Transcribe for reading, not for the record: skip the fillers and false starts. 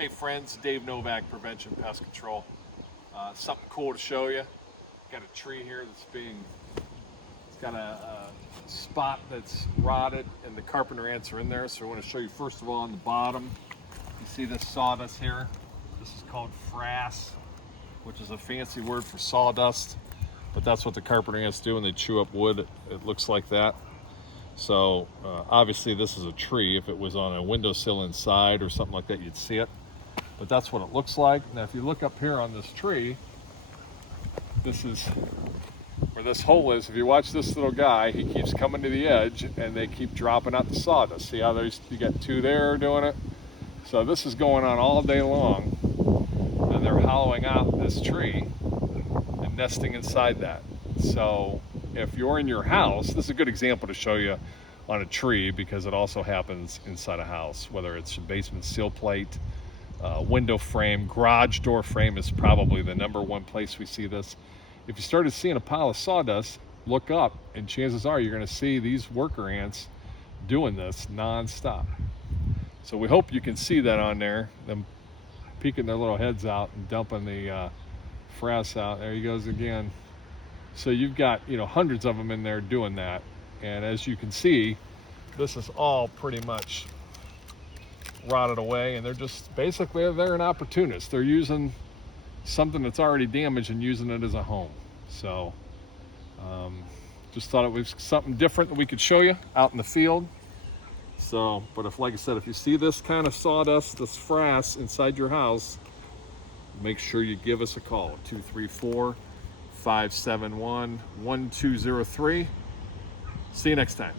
Hey friends, Dave Novak, Prevention Pest Control. Something cool to show you. Got a tree here it's got a spot that's rotted and the carpenter ants are in there. So I want to show you first of all on the bottom. You see this sawdust here? This is called frass, which is a fancy word for sawdust. But that's what the carpenter ants do when they chew up wood. It looks like that. So obviously this is a tree. If it was on a windowsill inside or something like that, you'd see it. But that's what it looks like. Now if you look up here on this tree, this is where this hole is. If you watch this little guy, he keeps coming to the edge and they keep dropping out the sawdust. See how you got two there doing it? So this is going on all day long, and they're hollowing out this tree and nesting inside that. So if you're in your house, this is a good example to show you on a tree because it also happens inside a house, whether it's a basement sill plate, window frame, garage door frame is probably the #1 place we see this. If you started seeing a pile of sawdust, look up and chances are you're going to see these worker ants doing this non-stop. So we hope you can see that on there, them peeking their little heads out and dumping the frass out. There he goes again. So you've got, hundreds of them in there doing that. And as you can see, this is all pretty much rotted away, and they're just basically, they're an opportunist. They're using something that's already damaged and using it as a home. So just thought it was something different that we could show you out in the field. So, but like I said, if you see this kind of sawdust, this frass inside your house, make sure you give us a call, 234-571-1203. See you next time.